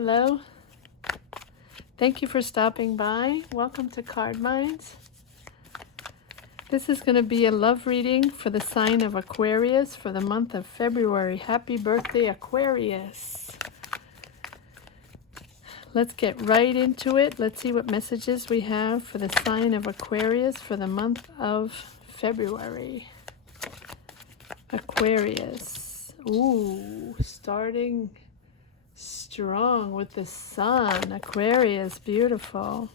Hello. Thank you for stopping by. Welcome to Card Minds. This is going to be a love reading for the sign of Aquarius for the month of February. Happy birthday, Aquarius. Let's get right into it. Let's see what messages we have for the sign of Aquarius for the month of February. Aquarius. Ooh, starting strong with the sun. Aquarius, beautiful.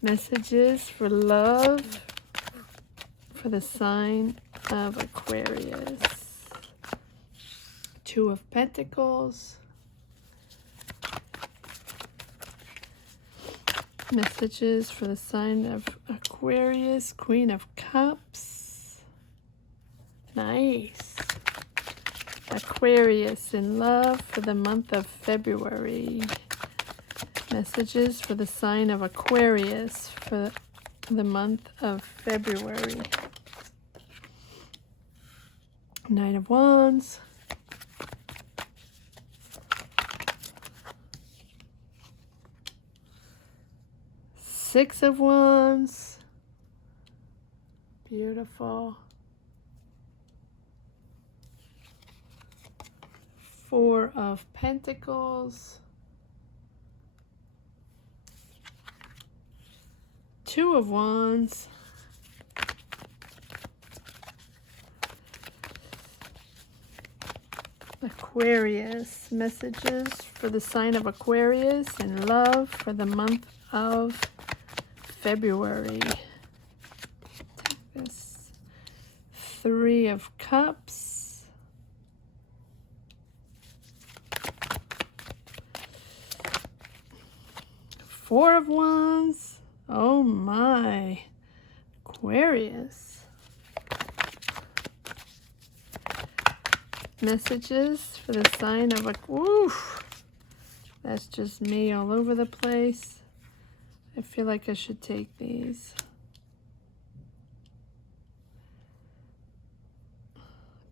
Messages for love for the sign of Aquarius. Two of Pentacles. Messages for the sign of Aquarius. Queen of Cups. Nice. Aquarius in love for the month of February. Messages for the sign of Aquarius for the month of February. Knight of Wands. Six of Wands. Beautiful. Four of Pentacles. Two of Wands. Aquarius. Messages for the sign of Aquarius in love for the month of February. Take this. Three of Cups. Four of Wands. Oh my. Aquarius. Messages for the sign of Aquarius. That's just me all over the place. I feel like I should take these.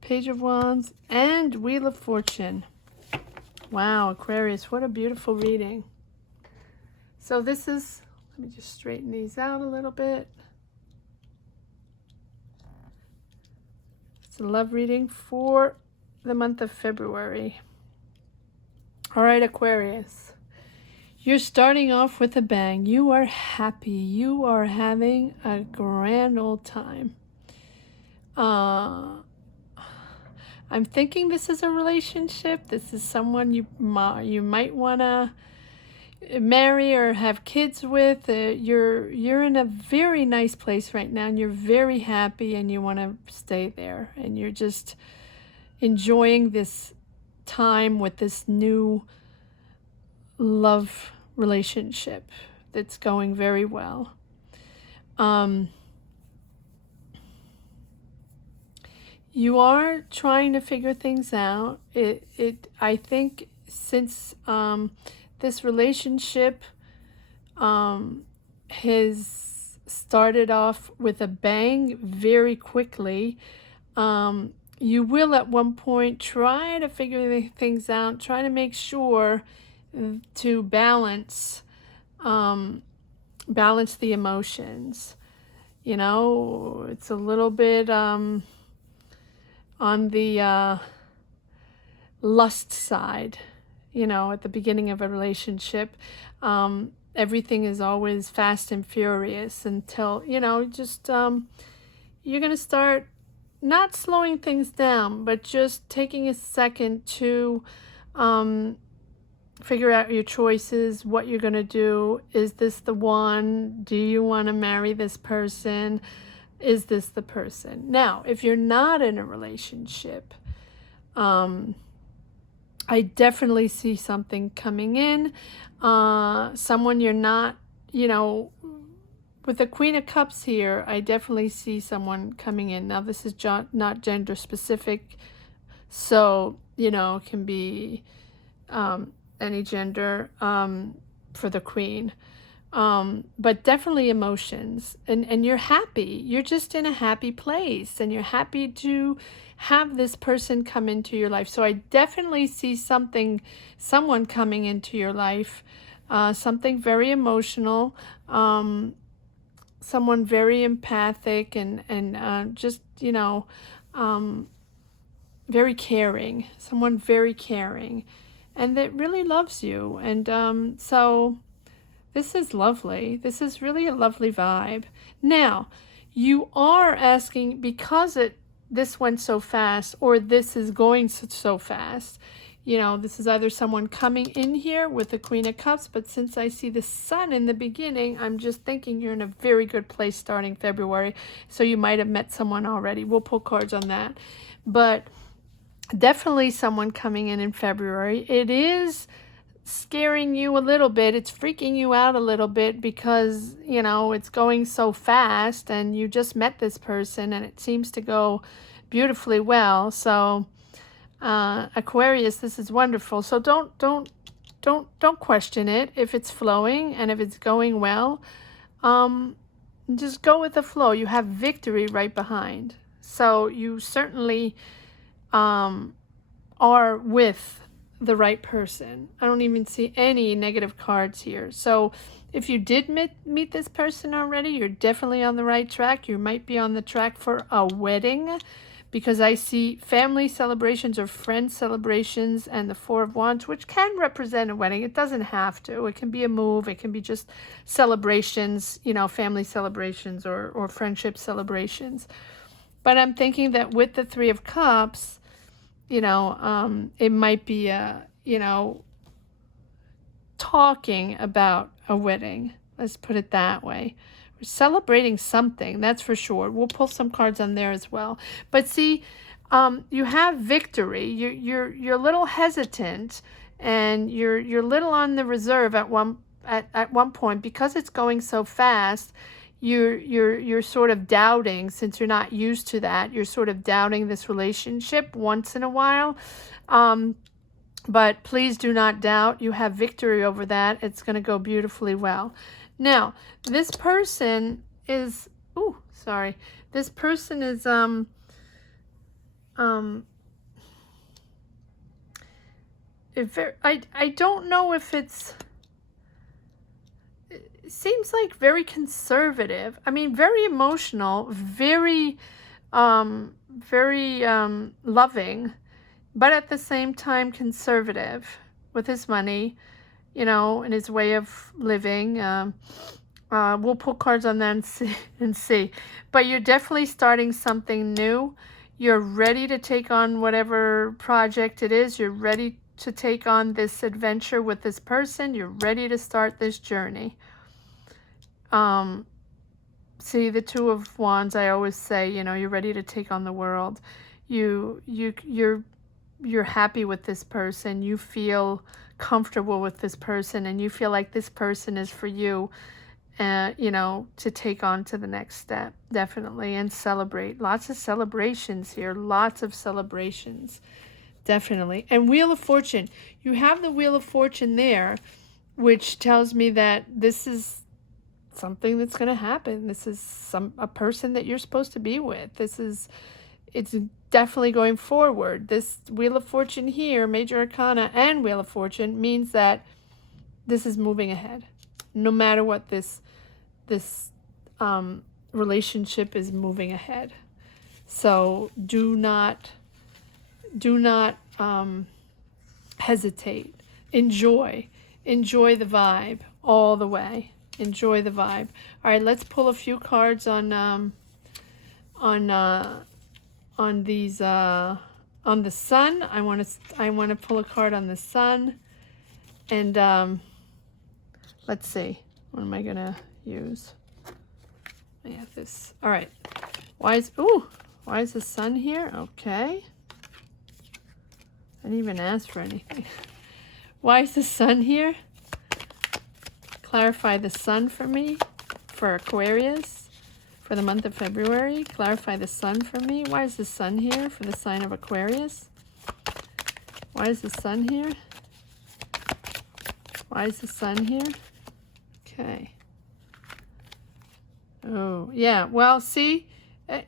Page of Wands and Wheel of Fortune. Wow, Aquarius, what a beautiful reading. So this is, let me just straighten these out a little bit. It's a love reading for the month of February. All right, Aquarius. You're starting off with a bang. You are happy. You are having a grand old time. I'm thinking this is a relationship. This is someone you might want to marry or have kids with. You're in a very nice place right now, and you're very happy, and you want to stay there, and you're just enjoying this time with this new love relationship that's going very well. You are trying to figure things out. I think since this relationship has started off with a bang very quickly, you will at one point try to figure things out, try to make sure to balance the emotions. You know, it's a little bit on the lust side. You know, at the beginning of a relationship, everything is always fast and furious until, you know, just you're going to start not slowing things down, but just taking a second to figure out your choices, what you're going to do. Is this the one? Do you want to marry this person? Is this the person? Now, if you're not in a relationship, I definitely see something coming in. Someone you're not, you know, with the Queen of Cups here, I definitely see someone coming in. Now, this is not gender specific, so, you know, it can be any gender for the Queen. But definitely emotions, and you're happy. You're just in a happy place, and you're happy to have this person come into your life. So I definitely see someone coming into your life, something very emotional, someone very empathic, and just, very caring, someone very caring, and that really loves you. And so this is lovely. This is really a lovely vibe. Now, you are asking, because this went so fast, or this is going so fast, this is either someone coming in here with the Queen of Cups, but since I see the Sun in the beginning, I'm just thinking you're in a very good place starting February, so you might have met someone already. We'll pull cards on that. But definitely someone coming in February. It is scaring you a little bit. It's freaking you out a little bit because, it's going so fast, and you just met this person and it seems to go beautifully well. So Aquarius, this is wonderful. So don't question it if it's flowing and if it's going well. Just go with the flow. You have victory right behind. So you certainly are with the right person. I don't even see any negative cards here. So if you did meet this person already, you're definitely on the right track. You might be on the track for a wedding, because I see family celebrations or friend celebrations and the Four of Wands, which can represent a wedding. It doesn't have to. It can be a move. It can be just celebrations, family celebrations or friendship celebrations. But I'm thinking that with the Three of Cups, it might be talking about a wedding. Let's put it that way. We're celebrating something, that's for sure. We'll pull some cards on there as well. But see, you have victory. You're a little hesitant, and you're a little on the reserve at one point, because it's going so fast. You're sort of doubting, since you're not used to that. You're sort of doubting this relationship once in a while. But please do not doubt. You have victory over that. It's going to go beautifully well. Now, this person is, this person is, I don't know if it's, seems like very conservative. I mean, very emotional, very loving, but at the same time conservative with his money, and his way of living. We'll pull cards on that and see. But you're definitely starting something new. You're ready to take on whatever project it is. You're ready to take on this adventure with this person. You're ready to start this journey. See, the Two of Wands, I always say, you're ready to take on the world. You're happy with this person. You feel comfortable with this person, and you feel like this person is for you, to take on to the next step, definitely, and celebrate. Lots of celebrations here. Lots of celebrations, definitely. And Wheel of Fortune. You have the Wheel of Fortune there, which tells me that this is something that's going to happen. This is a person that you're supposed to be with. It's definitely going forward. This Wheel of Fortune here, Major Arcana and Wheel of Fortune, means that this is moving ahead. No matter what, this relationship is moving ahead. So do not hesitate. Enjoy the vibe all the way. Enjoy the vibe. All right, let's pull a few cards on these on the Sun. I want to pull a card on the Sun, and let's see, what am I gonna use? I have this. All right. Why is the Sun here? Okay. I didn't even ask for anything. Why is the Sun here? Clarify the Sun for me, for Aquarius, for the month of February. Clarify the Sun for me. Why is the Sun here for the sign of Aquarius? Why is the Sun here? Why is the Sun here? Okay. Oh, yeah. Well, see, uh,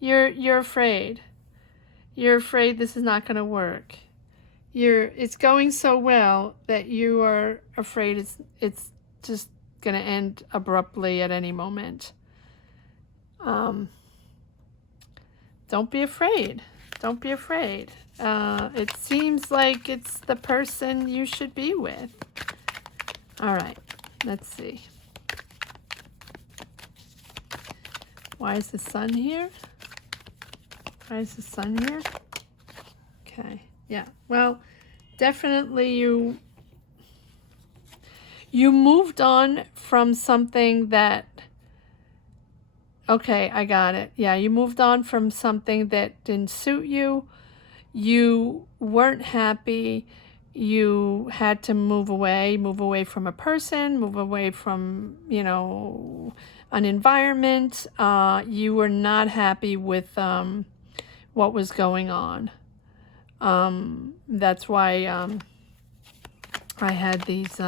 you're afraid. You're afraid this is not going to work. It's going so well that you are afraid it's just going to end abruptly at any moment. Don't be afraid. Don't be afraid. It seems like it's the person you should be with. All right, let's see. Why is the sun here? Why is the sun here? Okay, yeah. Well, definitely you moved on from something that, okay, I got it. Yeah, you moved on from something that didn't suit you. You weren't happy. You had to move away from a person, move away from, you know, an environment. You were not happy with what was going on. That's why I had these.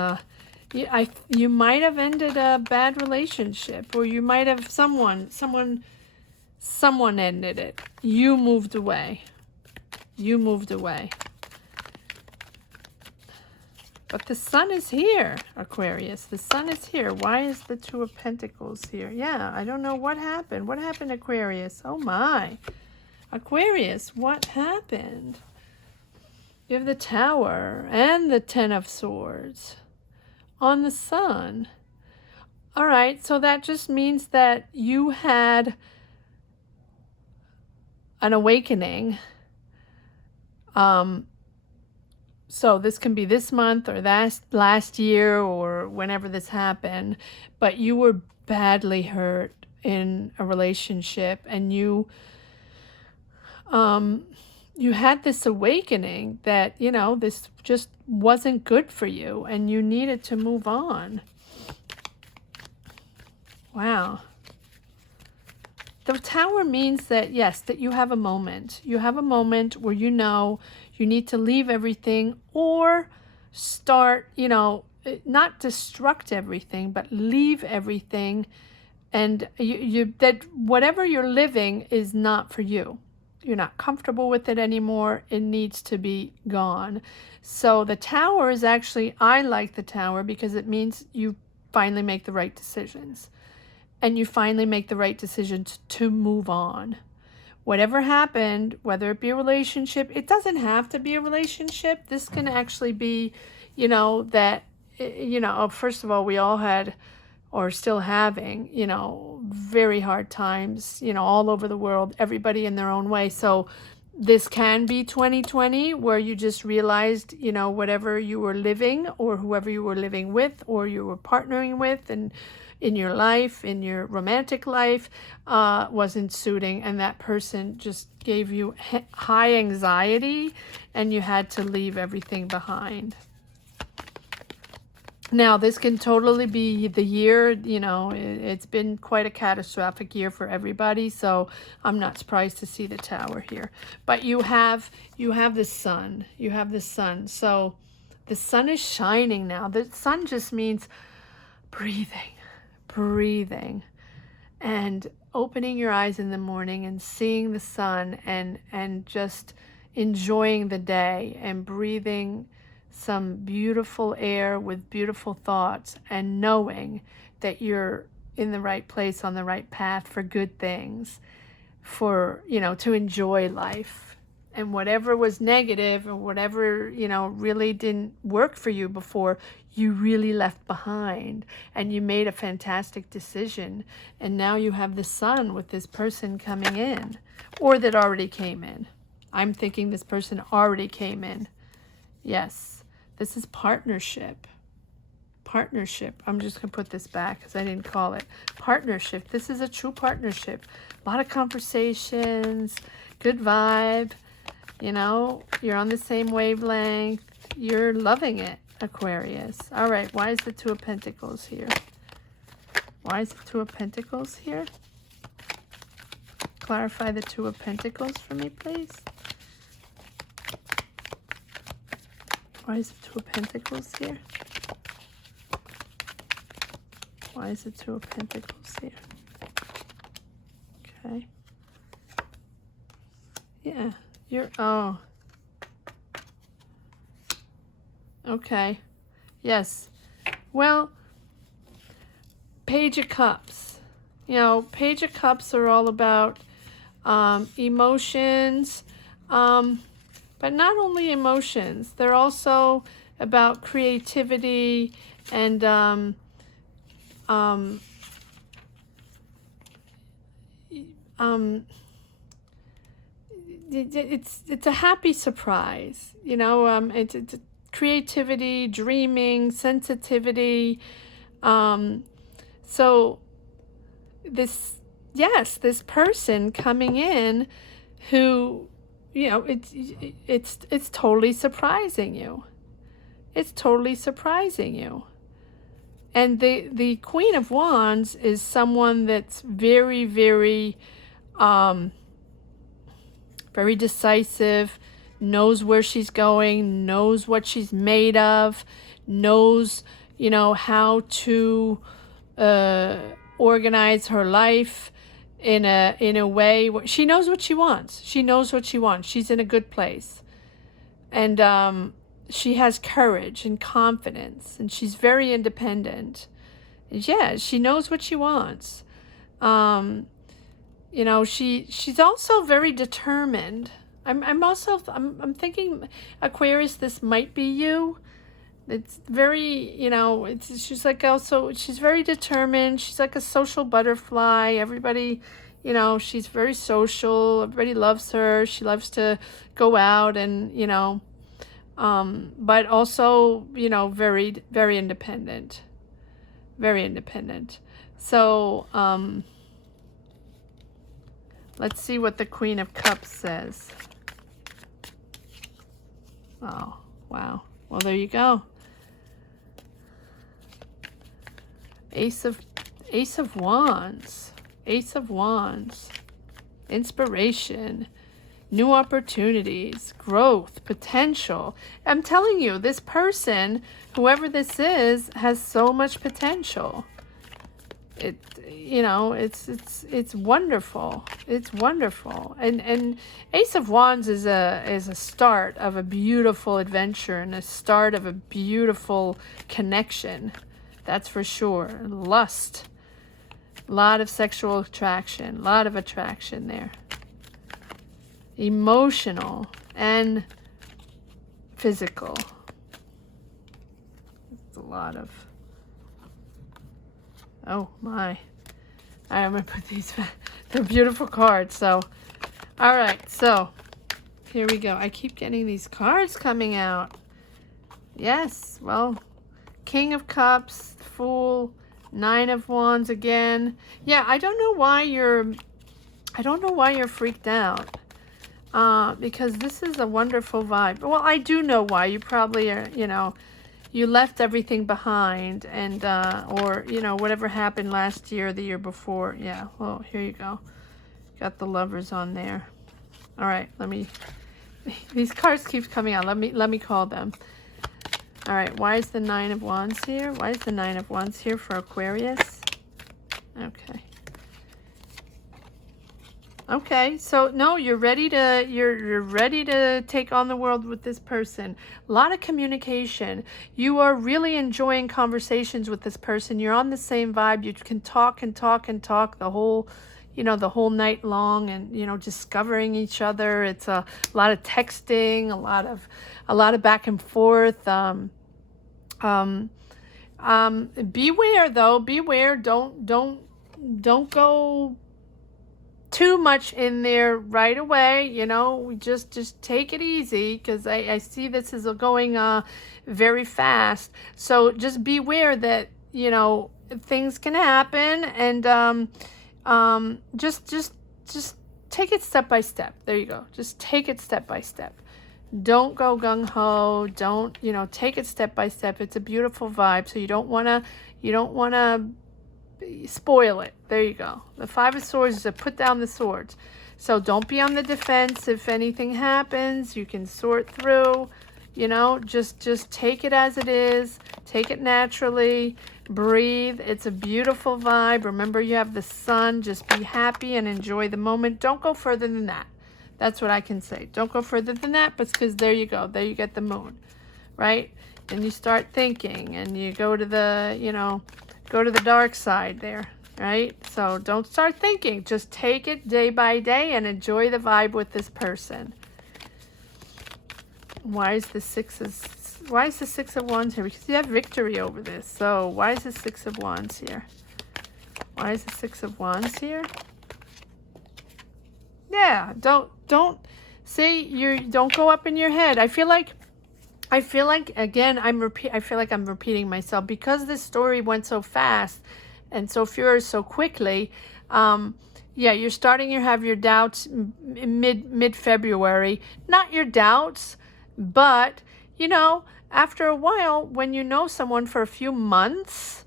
You might have ended a bad relationship, or you might have someone ended it. You moved away. You moved away. But the sun is here, Aquarius. The sun is here. Why is the Two of Pentacles here? Yeah, I don't know what happened. What happened, Aquarius? Oh my. Aquarius, what happened? You have the Tower and the Ten of Swords on the sun. All right, so that just means that you had an awakening. So this can be this month or last year or whenever this happened, but you were badly hurt in a relationship, and you had this awakening that, you know, this just wasn't good for you and you needed to move on. Wow. The Tower means that, yes, that you have a moment. You have a moment where you know you need to leave everything or start, you know, not destruct everything, but leave everything. And that whatever you're living is not for you. You're not comfortable with it anymore. It needs to be gone. So the Tower is actually, I like the Tower because it means you finally make the right decisions. And you finally make the right decisions to move on. Whatever happened, whether it be a relationship, it doesn't have to be a relationship. This can actually be, you know, that, you know, first of all, we all had or still having, you know, very hard times, you know, all over the world, everybody in their own way. So this can be 2020 where you just realized, you know, whatever you were living or whoever you were living with or you were partnering with and in your life, in your romantic life, wasn't suiting, and that person just gave you high anxiety and you had to leave everything behind. Now, this can totally be the year, you know, it's been quite a catastrophic year for everybody, so I'm not surprised to see the Tower here. But you have the sun. You have the sun. So the sun is shining now. The sun just means breathing and opening your eyes in the morning and seeing the sun and just enjoying the day and breathing some beautiful air with beautiful thoughts and knowing that you're in the right place, on the right path for good things, for, you know, to enjoy life. And whatever was negative or whatever, you know, really didn't work for you before, you really left behind and you made a fantastic decision. And now you have the sun with this person coming in, or that already came in. I'm thinking this person already came in. Yes, this is partnership. Partnership. I'm just going to put this back because I didn't call it. Partnership. This is a true partnership. A lot of conversations, good vibe. You know, you're on the same wavelength. You're loving it, Aquarius. All right, why is the Two of Pentacles here? Why is the Two of Pentacles here? Clarify the Two of Pentacles for me, please. Why is the Two of Pentacles here? Why is it Two of Pentacles here? Okay. Yeah, oh. Okay. Yes. Well, Page of Cups. You know, Page of Cups are all about emotions, but not only emotions. They're also about creativity and it's a happy surprise, you know. It's creativity, dreaming, sensitivity. So this person coming in who, you know, it's totally surprising you. It's totally surprising you. And the Queen of Wands is someone that's very, very very decisive, knows where she's going, knows what she's made of, knows, you know, how to organize her life in a way where she knows what she wants. She knows what she wants. She's in a good place. And she has courage and confidence, and she's very independent. And yeah, she knows what she wants. You know, she's also very determined. I'm thinking, Aquarius, this might be you. It's very, you know, she's like also, she's very determined. She's like a social butterfly. Everybody, you know, she's very social. Everybody loves her. She loves to go out and, you know, but also, you know, very, very independent. Very independent. So, let's see what the Queen of Cups says. Oh, wow. Well, there you go. Ace of Wands. Ace of Wands. Inspiration. New opportunities. Growth. Potential. I'm telling you, this person, whoever this is, has so much potential. You know, it's wonderful. It's wonderful. And Ace of Wands is a start of a beautiful adventure and a start of a beautiful connection. That's for sure. Lust. A lot of sexual attraction. A lot of attraction there. Emotional and physical. It's a lot of... Oh my. I'm going to put these back. They're beautiful cards. So, all right. So, here we go. I keep getting these cards coming out. Yes. Well, King of Cups, Fool, Nine of Wands again. Yeah, I don't know why you're freaked out. Because this is a wonderful vibe. Well, I do know why. You probably are, you know, you left everything behind, and or, you know, whatever happened last year or the year before. Yeah, well, here you go. Got the Lovers on there. All right, these cards keep coming out. Let me call them. All right, why is the Nine of Wands here? Why is the Nine of Wands here for Aquarius? Okay. Okay, so no, you're ready to take on the world with this person. A lot of communication. You are really enjoying conversations with this person. You're on the same vibe. You can talk and talk and talk the whole, you know, the whole night long, and, you know, discovering each other. It's a lot of texting, a lot of back and forth. Beware though. Beware. Don't go too much in there right away. You know, just take it easy, because I see this is going very fast. So just beware that, you know, things can happen, and just take it step by step. There you go. Just take it step by step. Don't go gung-ho. Don't, you know, take it step by step. It's a beautiful vibe, so you don't want to spoil it. There you go. The Five of Swords is to put down the swords. So don't be on the defense. If anything happens, you can sort through. You know, just take it as it is. Take it naturally. breathe. It's a beautiful vibe. Remember, you have the sun. Just be happy and enjoy the moment. Don't go further than that. That's what I can say. Don't go further than that, but because there you go. There you get the moon, right? And you start thinking, and you go to the, you know, go to the dark side there, right? So don't start thinking. Just take it day by day and enjoy the vibe with this person. Why is the Six of Wands here? Because you have victory over this. So why is the Six of Wands here? Why is the Six of Wands here? Yeah, don't say don't go up in your head. I feel like again I feel like I'm repeating myself because this story went so fast and so furious so quickly. Yeah, you're starting to have your doubts mid-February. Not your doubts, but you know, after a while, when you know someone for a few months,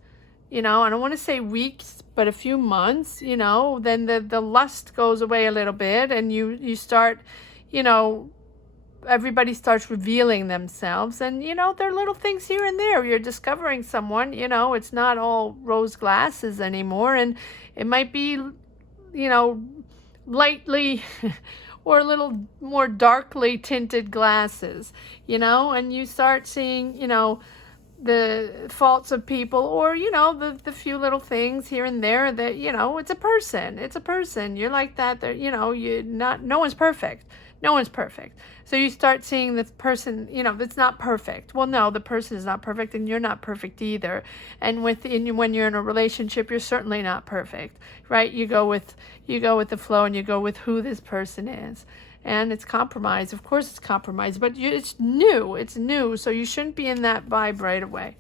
you know, I don't want to say weeks, but a few months, you know, then the lust goes away a little bit, and you start, you know, everybody starts revealing themselves, and you know, there are little things here and there. You're discovering someone, you know, it's not all rose glasses anymore, and it might be, you know, lightly or a little more darkly tinted glasses, you know, and you start seeing, you know, the faults of people, or you know, the few little things here and there that, you know, it's a person, you're like that, you know, no one's perfect, so you start seeing this person, you know, that's not perfect. Well, no, the person is not perfect, and you're not perfect either. And when you're in a relationship, you're certainly not perfect, right? You go with the flow, and you go with who this person is. And it's compromise. Of course it's compromise, but it's new. So you shouldn't be in that vibe right away.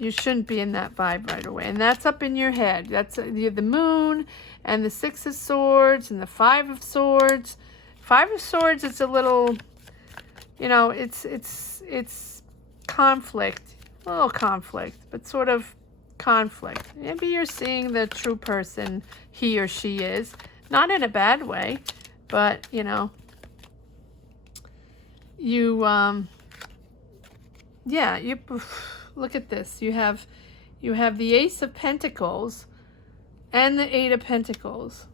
And that's up in your head. That's the moon and the Six of Swords and the Five of Swords. Five of Swords, it's a little, you know, it's conflict. A little conflict, but sort of conflict. Maybe you're seeing the true person he or she is. Not in a bad way. But, you know, look at this. You have the Ace of Pentacles and the Eight of Pentacles.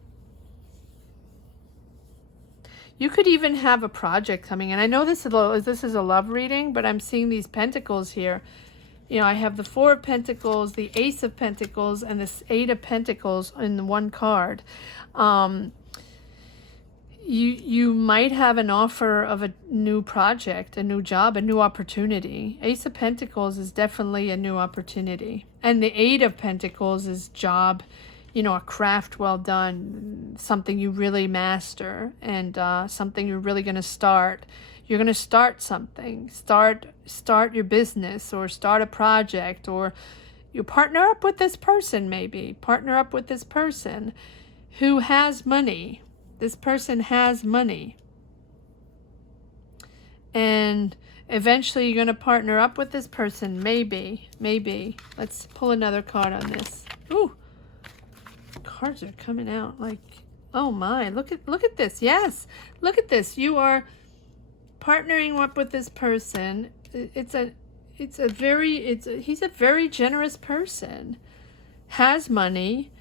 You could even have a project coming in. I know this is a love reading, but I'm seeing these pentacles here. You know, I have the Four of Pentacles, the Ace of Pentacles, and this Eight of Pentacles in one card. You might have an offer of a new project, a new job, a new opportunity. Ace of Pentacles is definitely a new opportunity. And the Eight of Pentacles is job, you know, a craft well done, something you really master, and something you're really going to start. You're going to start something. Start your business, or start a project, or you partner up with this person maybe. Partner up with this person who has money. This person has money. And eventually you're going to partner up with this person. Maybe. Let's pull another card on this. Ooh. Cards are coming out like, oh my, look at this. Yes. Look at this. You are partnering up with this person. He's a very generous person. Has money.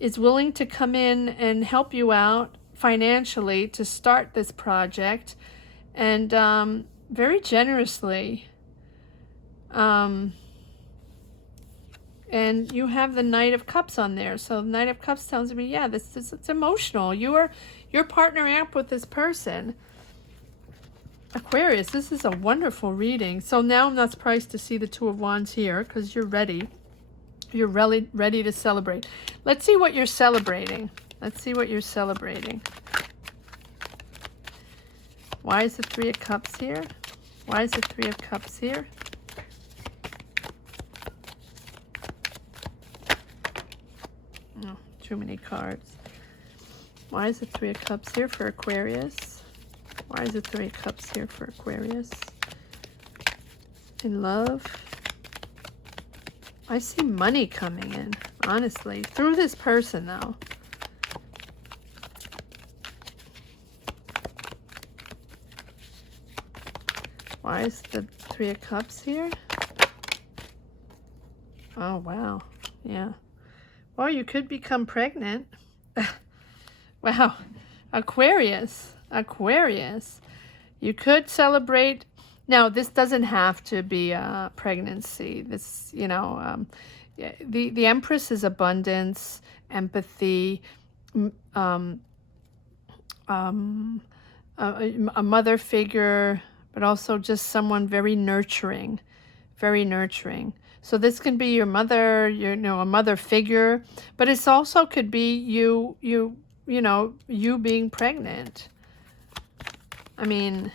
Is willing to come in and help you out financially to start this project, and very generously. And you have the Knight of Cups on there. So the Knight of Cups tells me, yeah, it's emotional. You're partnering up with this person. Aquarius, this is a wonderful reading. So now I'm not surprised to see the Two of Wands here, because you're ready. You're really ready to celebrate. Let's see what you're celebrating. Why is the Three of Cups here? Oh, too many cards. Why is the Three of Cups here for Aquarius? In love. I see money coming in, honestly, through this person, though. Why is the Three of Cups here? Oh, wow. Yeah. Well, you could become pregnant. Wow. Aquarius. Aquarius. You could celebrate. Now, this doesn't have to be a pregnancy. This, you know, yeah, the Empress is abundance, empathy, um, um, a mother figure, but also just someone very nurturing, very nurturing. So this can be your mother, you know, a mother figure, but it's also could be you know, you being pregnant. I mean,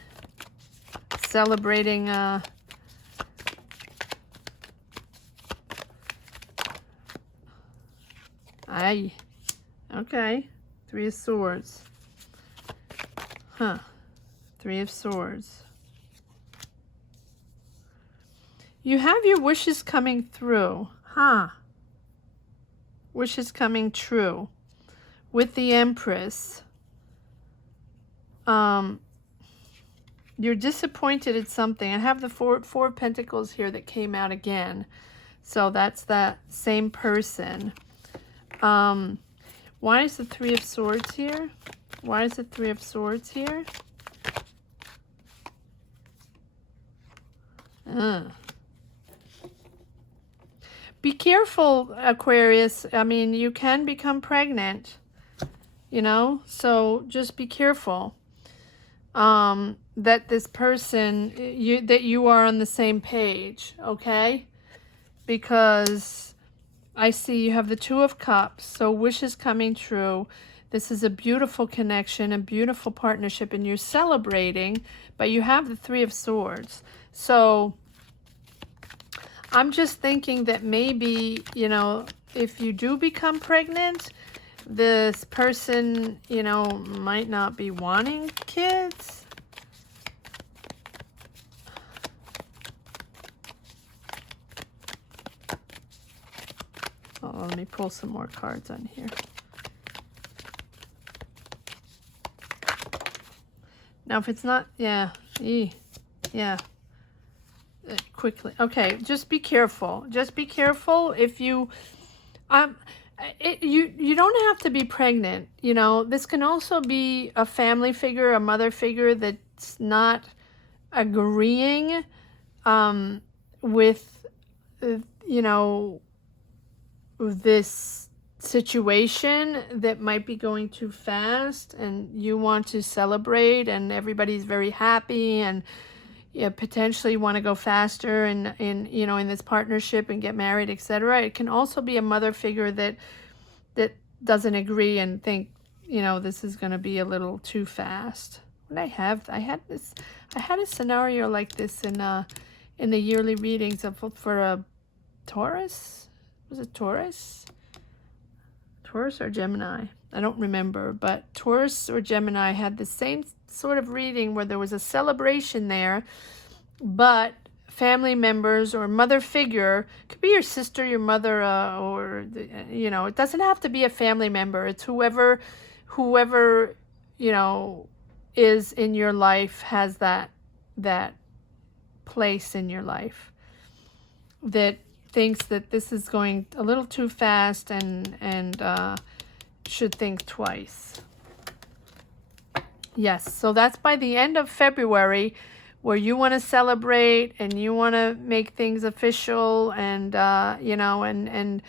celebrating okay. 3 of Swords. Huh. 3 of Swords. You have your wishes coming through. Huh. Wishes coming true. With the Empress. You're disappointed at something. I have the four of Pentacles here that came out again. So that's that same person. Why is the 3 of Swords here? Why is the 3 of Swords here? Be careful, Aquarius. I mean, you can become pregnant, you know, so just be careful. That this person, that you are on the same page, okay? Because I see you have the 2 of Cups, so wishes coming true. This is a beautiful connection, a beautiful partnership, and you're celebrating, but you have the 3 of Swords. So I'm just thinking that maybe, you know, if you do become pregnant, this person, you know, might not be wanting kids. Oh, let me pull some more cards on here. Now, if it's not, yeah, yeah. Quickly. Okay, just be careful. Just be careful if you, you don't have to be pregnant. You know, this can also be a family figure, a mother figure that's not agreeing with, you know, this situation that might be going too fast, and you want to celebrate, and everybody's very happy, and you potentially want to go faster in you know, in this partnership and get married, etc. It can also be a mother figure that doesn't agree and think, you know, this is going to be a little too fast. What I had a scenario like this in the yearly readings for a Taurus. Was it Taurus? Taurus or Gemini? I don't remember, but Taurus or Gemini had the same sort of reading where there was a celebration there, but family members or mother figure, could be your sister, your mother, or, you know, it doesn't have to be a family member. It's whoever, you know, is in your life, has that place in your life that thinks that this is going a little too fast and should think twice. Yes, so that's by the end of February, where you want to celebrate and you want to make things official, and you know, and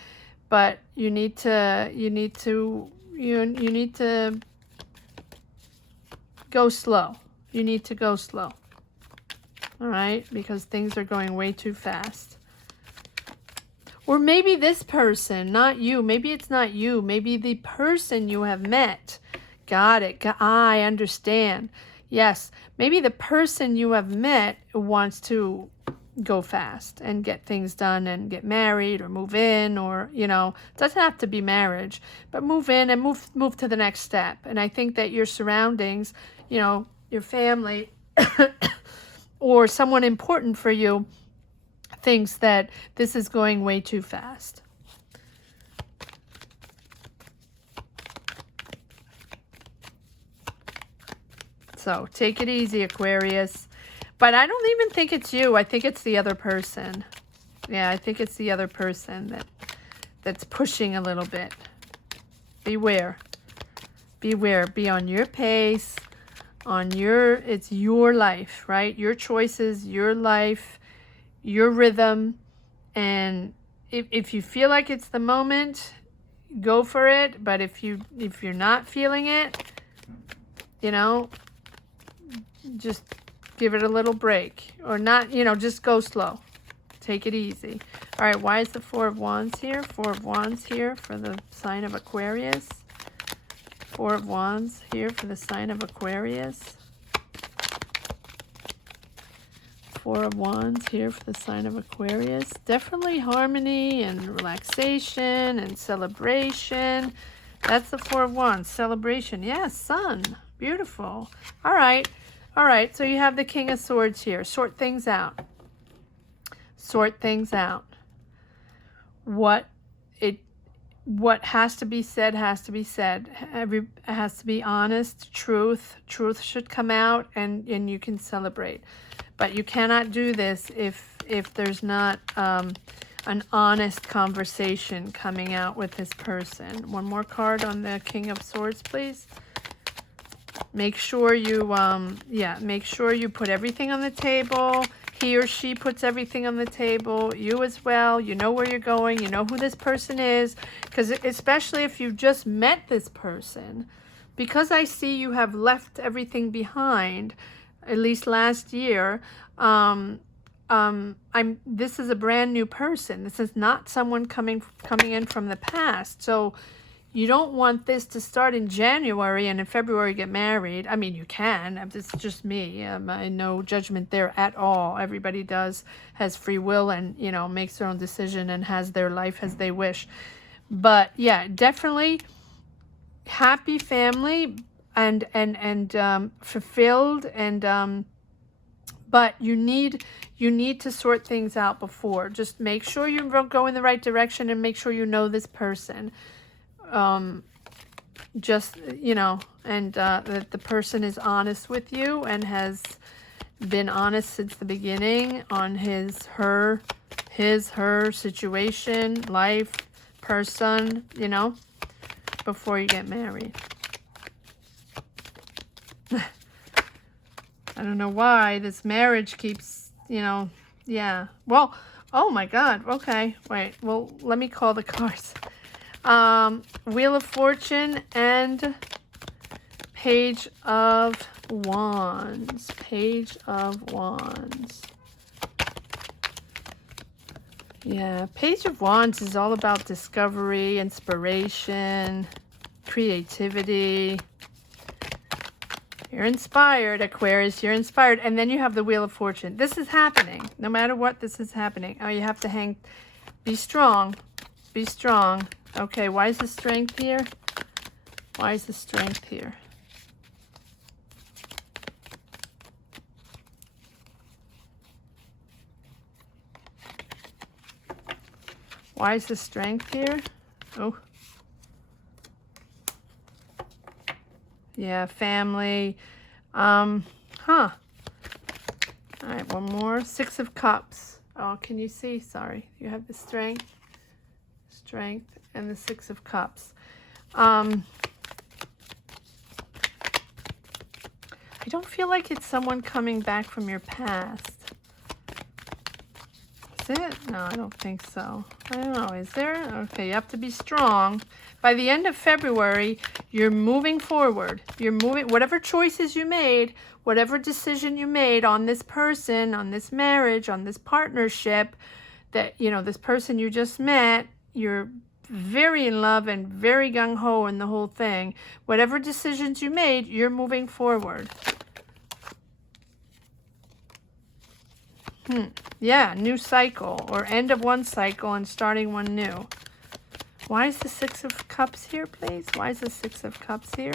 but you need to go slow. You need to go slow. All right, because things are going way too fast. Or maybe this person, not you. Maybe it's not you. Maybe the person you have met. Got it. I understand. Yes. Maybe the person you have met wants to go fast and get things done and get married or move in, or, you know, it doesn't have to be marriage, but move in and move to the next step. And I think that your surroundings, you know, your family or someone important for you thinks that this is going way too fast. So take it easy, Aquarius. But I don't even think it's you. I think it's the other person. Yeah, I think it's the other person that's pushing a little bit. Beware. Beware. Be on your pace, it's your life, right? Your choices, your life, your rhythm. And if you feel like it's the moment, go for it. But if you're not feeling it, you know, just give it a little break, or not, you know, just go slow. Take it easy. All right, why is the Four of Wands here? Four of Wands here for the sign of Aquarius. Four of Wands here for the sign of Aquarius. Four of Wands here for the sign of Aquarius. Definitely harmony and relaxation and celebration. That's the Four of Wands. Celebration. Yes, sun. Beautiful. All right. All right. So you have the King of Swords here. Sort things out. Sort things out. What has to be said has to be said. It has to be honest. Truth should come out, and you can celebrate. But you cannot do this if there's not an honest conversation coming out with this person. One more card on the King of Swords, please. Make sure you make sure you put everything on the table. He or she puts everything on the table. You as well. You know where you're going. You know who this person is. Because especially if you've just met this person, because I see you have left everything behind, at least last year, this is a brand new person. This is not someone coming in from the past. So you don't want this to start in January and in February get married. I mean, you can. It's just me. No judgment there at all. Everybody has free will, and, you know, makes their own decision and has their life as they wish. But yeah, definitely happy family and fulfilled, and but you need to sort things out before. Just make sure you go in the right direction, and make sure you know this person. Just, you know, and that the person is honest with you and has been honest since the beginning on her situation, life, person, you know, before you get married. I don't know why this marriage keeps, you know, yeah. Well, oh my God. Okay, wait. Well, let me call the cards. Wheel of Fortune and Page of Wands. Page of Wands. Yeah, Page of Wands is all about discovery, inspiration, creativity. You're inspired, Aquarius. You're inspired. And then you have the Wheel of Fortune. This is happening. No matter what, this is happening. Oh, you have to hang. Be strong. Be strong. Okay, why is the Strength here? Why is the Strength here? Why is the Strength here? Oh. Yeah, family. All right, one more. Six of Cups. Oh, can you see? Sorry. You have the Strength, and the Six of Cups. I don't feel like it's someone coming back from your past. Is it? No, I don't think so. I don't know. Is there? Okay, you have to be strong. By the end of February, you're moving forward. You're moving, whatever choices you made, whatever decision you made on this person, on this marriage, on this partnership, that, you know, this person you just met, you're very in love and very gung-ho in the whole thing. Whatever decisions you made, you're moving forward. Yeah, new cycle, or end of one cycle and starting one new. Why is the Six of Cups here, please? Why is the Six of Cups here?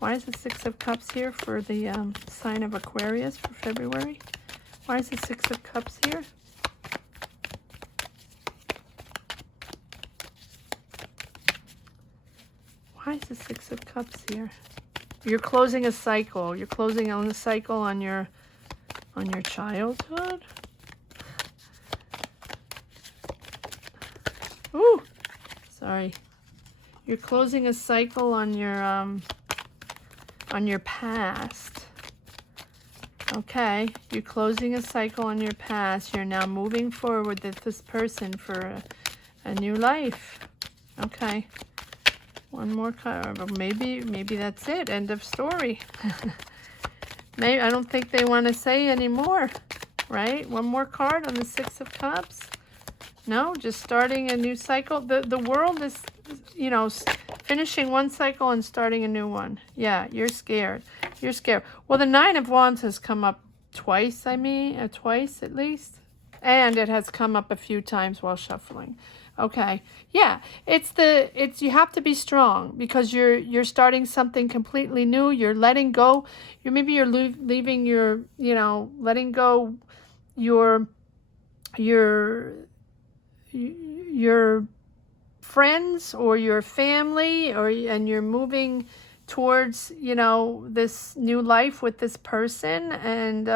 Why is the Six of Cups here for the sign of Aquarius for February? Why is the Six of Cups here? Why is the Six of Cups here? You're closing a cycle. You're closing on a cycle on your childhood. Ooh, sorry. You're closing a cycle on your past. Okay, you're closing a cycle on your past. You're now moving forward with this person for a new life. Okay. One more card. Maybe that's it. End of story. Maybe I don't think they want to say anymore, right? One more card on the Six of Cups. No, just starting a new cycle. The world is, you know, finishing one cycle and starting a new one. Yeah, you're scared. You're scared. Well, the Nine of Wands has come up twice, twice at least. And it has come up a few times while shuffling. Okay. Yeah, it's you have to be strong because you're starting something completely new. You're letting go. You're leaving your, you know, letting go your friends or your family, and you're moving towards, you know, this new life with this person. And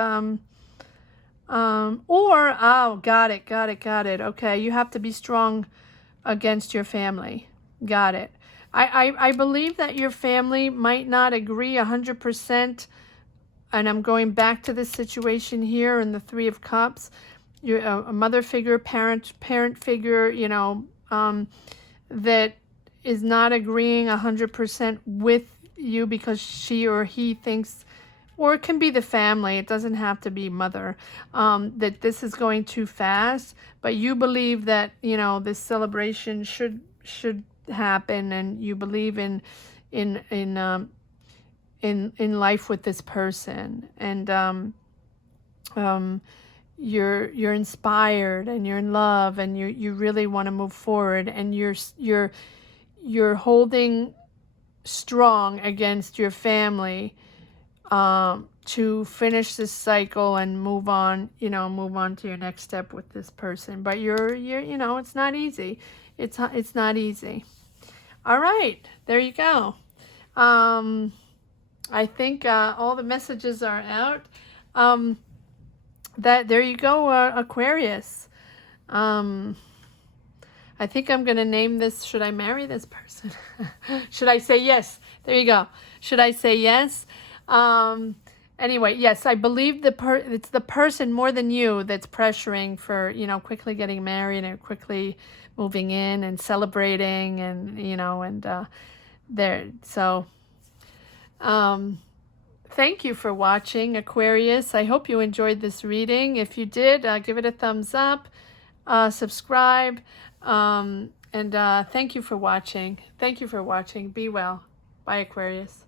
got it. Okay, you have to be strong against your family. Got it. I believe that your family might not agree 100%, and I'm going back to this situation here in the Three of Cups. You're a mother figure, parent figure, you know, that is not agreeing 100% with you because she or he thinks, or it can be the family, it doesn't have to be mother, that this is going too fast, but you believe that, you know, this celebration should happen, and you believe in life with this person, and you're inspired, and you're in love, and you really want to move forward, and you're holding strong against your family to finish this cycle and move on to your next step with this person. But you're you know, it's not easy. It's not easy. All right, there you go. I think all the messages are out. There you go, Aquarius. I think I'm going to name this, should I marry this person? Should I say yes? There you go. Should I say yes? Anyway, yes, I believe it's the person more than you that's pressuring for, you know, quickly getting married and quickly moving in and celebrating, and, you know, and there. So, thank you for watching, Aquarius. I hope you enjoyed this reading. If you did, give it a thumbs up, subscribe, and thank you for watching. Thank you for watching. Be well. Bye, Aquarius.